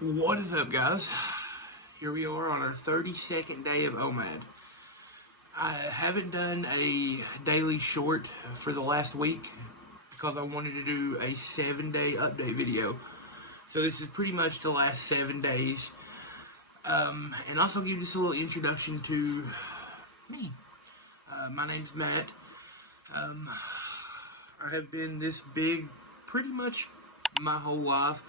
What is up, guys? Here we are on our 32nd day of OMAD. I haven't done a daily short for the last week because I wanted to do a 7-day update video. So this is pretty much the last 7 days. And also give just a little introduction to me. My name's Matt. I have been this big pretty much my whole life.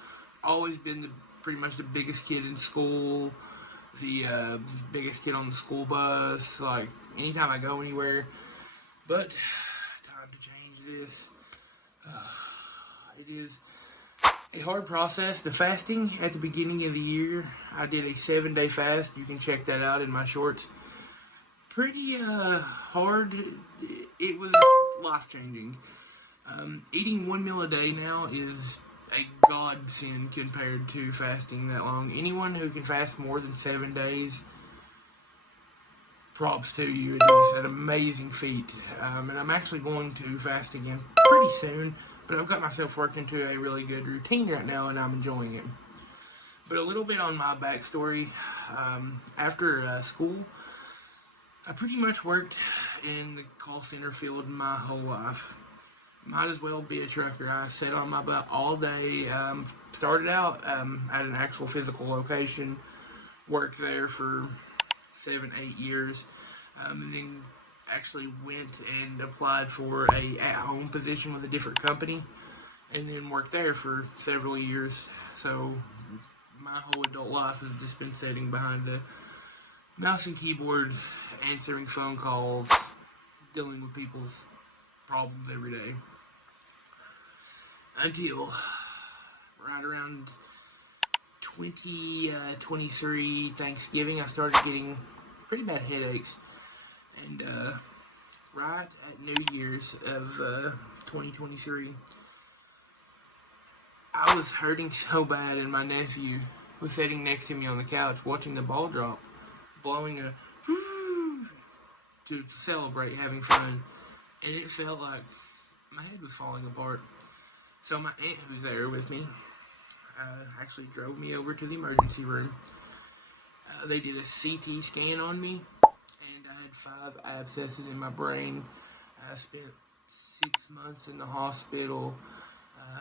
Always been pretty much the biggest kid in school, the biggest kid on the school bus, like anytime I go anywhere. But time to change this. It is a hard process. The fasting at the beginning of the year, I did a 7-day fast. You can check that out in my shorts. Pretty hard. It was life-changing. Eating one meal a day now is a godsend compared to fasting that long. Anyone who can fast more than 7 days, props to you. It is an amazing feat. And I'm actually going to fast again pretty soon, but I've got myself worked into a really good routine right now, and I'm enjoying it. But a little bit on my backstory. After school, I pretty much worked in the call center field my whole life. Might as well be a trucker. I sat on my butt all day. Started out at an actual physical location. Worked there for 7-8 years. And then actually went and applied for a at-home position with a different company. And then worked there for several years. So my whole adult life has just been sitting behind a mouse and keyboard, answering phone calls, dealing with people's problems every day. Until right around 2023 Thanksgiving, I started getting pretty bad headaches. And right at New Year's of 2023, I was hurting so bad, and my nephew was sitting next to me on the couch watching the ball drop, blowing a whoo to celebrate having fun, and it felt like my head was falling apart. So my aunt, who's there with me, actually drove me over to the emergency room. They did a CT scan on me, and I had 5 abscesses in my brain. I spent 6 months in the hospital,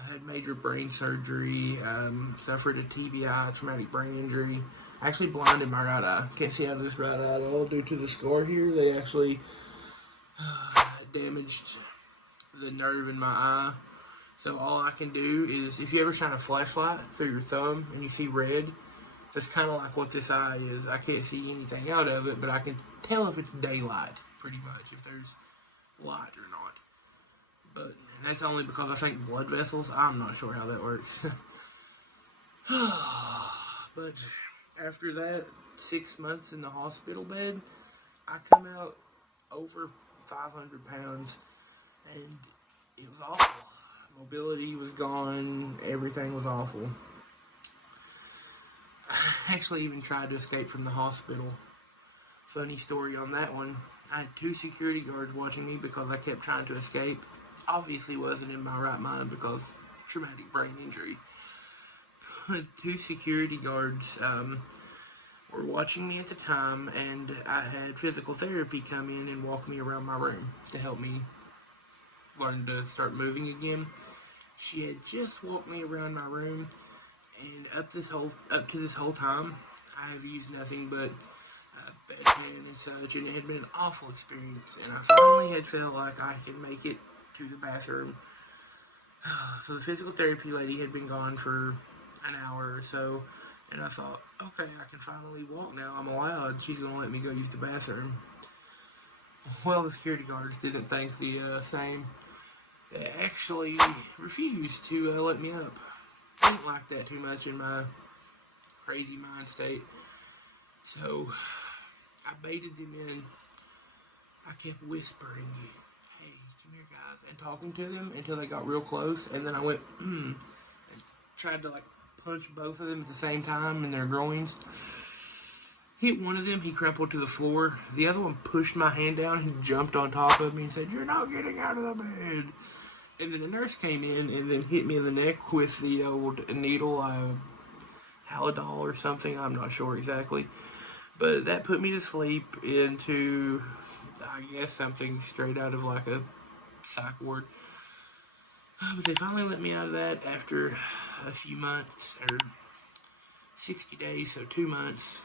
had major brain surgery, suffered a TBI, traumatic brain injury. Actually blinded my right eye. Can't see out of this right eye at all due to the scar here. They actually damaged the nerve in my eye. So all I can do is, if you ever shine a flashlight through your thumb and you see red, that's kind of like what this eye is. I can't see anything out of it, but I can tell if it's daylight, pretty much, if there's light or not. But that's only because I think blood vessels. I'm not sure how that works. But after that 6 months in the hospital bed, I come out over 500 pounds, and it was awful. Mobility was gone. Everything was awful. I actually even tried to escape from the hospital. Funny story on that one. I had 2 security guards watching me because I kept trying to escape. Obviously wasn't in my right mind because traumatic brain injury. But 2 security guards were watching me at the time, and I had physical therapy come in and walk me around my room to help me learn to start moving again. She had just walked me around my room, and up to this whole time, I have used nothing but bedpan and such, and it had been an awful experience. And I finally had felt like I could make it to the bathroom. So the physical therapy lady had been gone for an hour or so, and I thought, okay, I can finally walk now. I'm allowed. She's gonna let me go use the bathroom. Well, the security guards didn't think the same. They actually refused to let me up. I didn't like that too much in my crazy mind state. So I baited them in. I kept whispering, hey, come here, guys, and talking to them until they got real close. And then I went, and tried to punch both of them at the same time in their groins. Hit one of them, he crumpled to the floor. The other one pushed my hand down and jumped on top of me and said, "You're not getting out of the bed." And then a nurse came in and then hit me in the neck with the old needle I Halidol or something. I'm not sure exactly. But that put me to sleep into, I guess, something straight out of like a psych ward. But they finally let me out of that after a few months, or 60 days, so 2 months.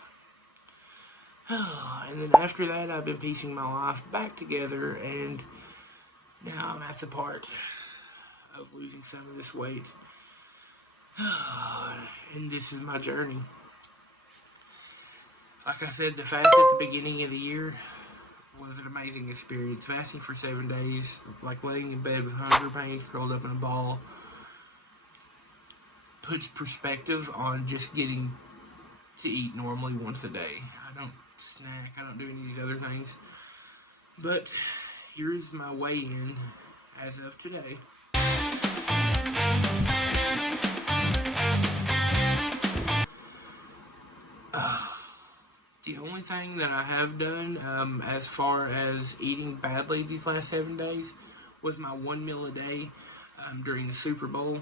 And then after that, I've been piecing my life back together, and now I'm at the part of losing some of this weight. And this is my journey. Like I said, the fast at the beginning of the year was an amazing experience. Fasting for 7 days, like laying in bed with hunger pains, curled up in a ball, puts perspective on just getting to eat normally once a day. I don't snack, I don't do any of these other things. But here's my weigh-in as of today. The only thing that I have done as far as eating badly these last 7 days was my 1 meal a day during the Super Bowl.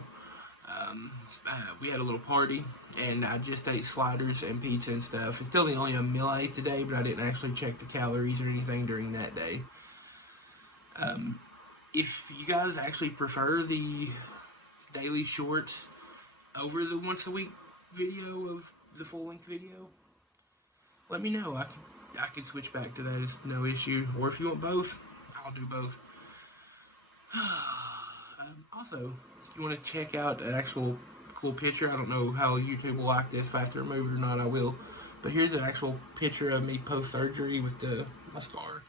We had a little party, and I just ate sliders and pizza and stuff. It's still the only meal I ate today, but I didn't actually check the calories or anything during that day. If you guys actually prefer the daily shorts over the once a week video of the full length video, let me know. I can switch back to that. It's no issue. Or if you want both, I'll do both. Also, if you want to check out an actual cool picture, I don't know how YouTube will like this. If I have to remove it or not, I will. But here's an actual picture of me post-surgery with my scar.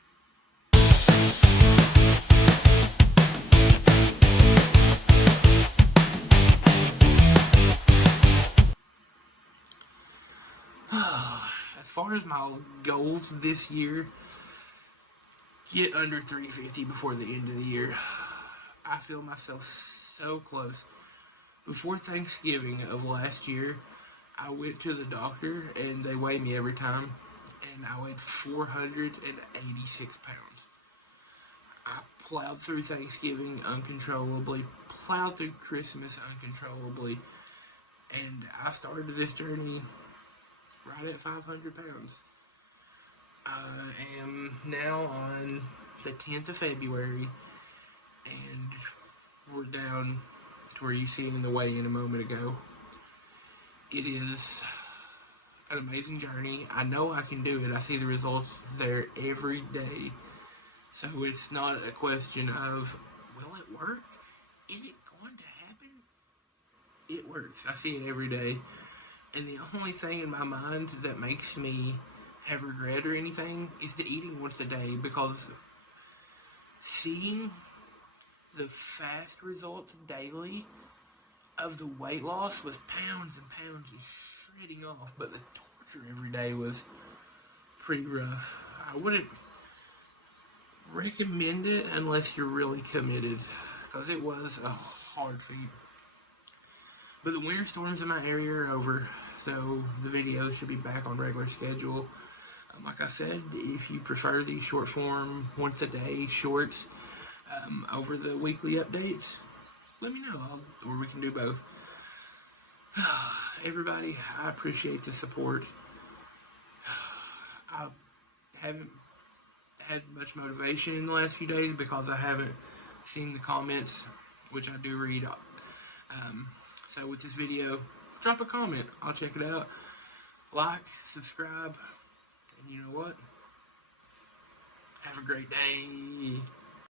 As far as my goals this year, get under 350 before the end of the year. I feel myself so close. Before Thanksgiving of last year, I went to the doctor and they weighed me every time, and I weighed 486 pounds. I plowed through Thanksgiving uncontrollably, plowed through Christmas uncontrollably, and I started this journey right at 500 pounds. I am now on the 10th of February, and we're down to where you seen in the weigh-in a moment ago. It is an amazing journey. I know I can do it. I see the results there every day. So it's not a question of, will it work? Is it going to happen? It works. I see it every day. And the only thing in my mind that makes me have regret or anything is the eating once a day, because seeing the fast results daily of the weight loss was pounds and pounds just shredding off, but the torture every day was pretty rough. I wouldn't recommend it unless you're really committed, because it was a hard feat. But the winter storms in my area are over, so the videos should be back on regular schedule. Like I said, if you prefer these short form, once a day shorts over the weekly updates, let me know, or we can do both. Everybody, I appreciate the support. I haven't had much motivation in the last few days because I haven't seen the comments, which I do read. So with this video, drop a comment. I'll check it out. Like, subscribe, and you know what? Have a great day.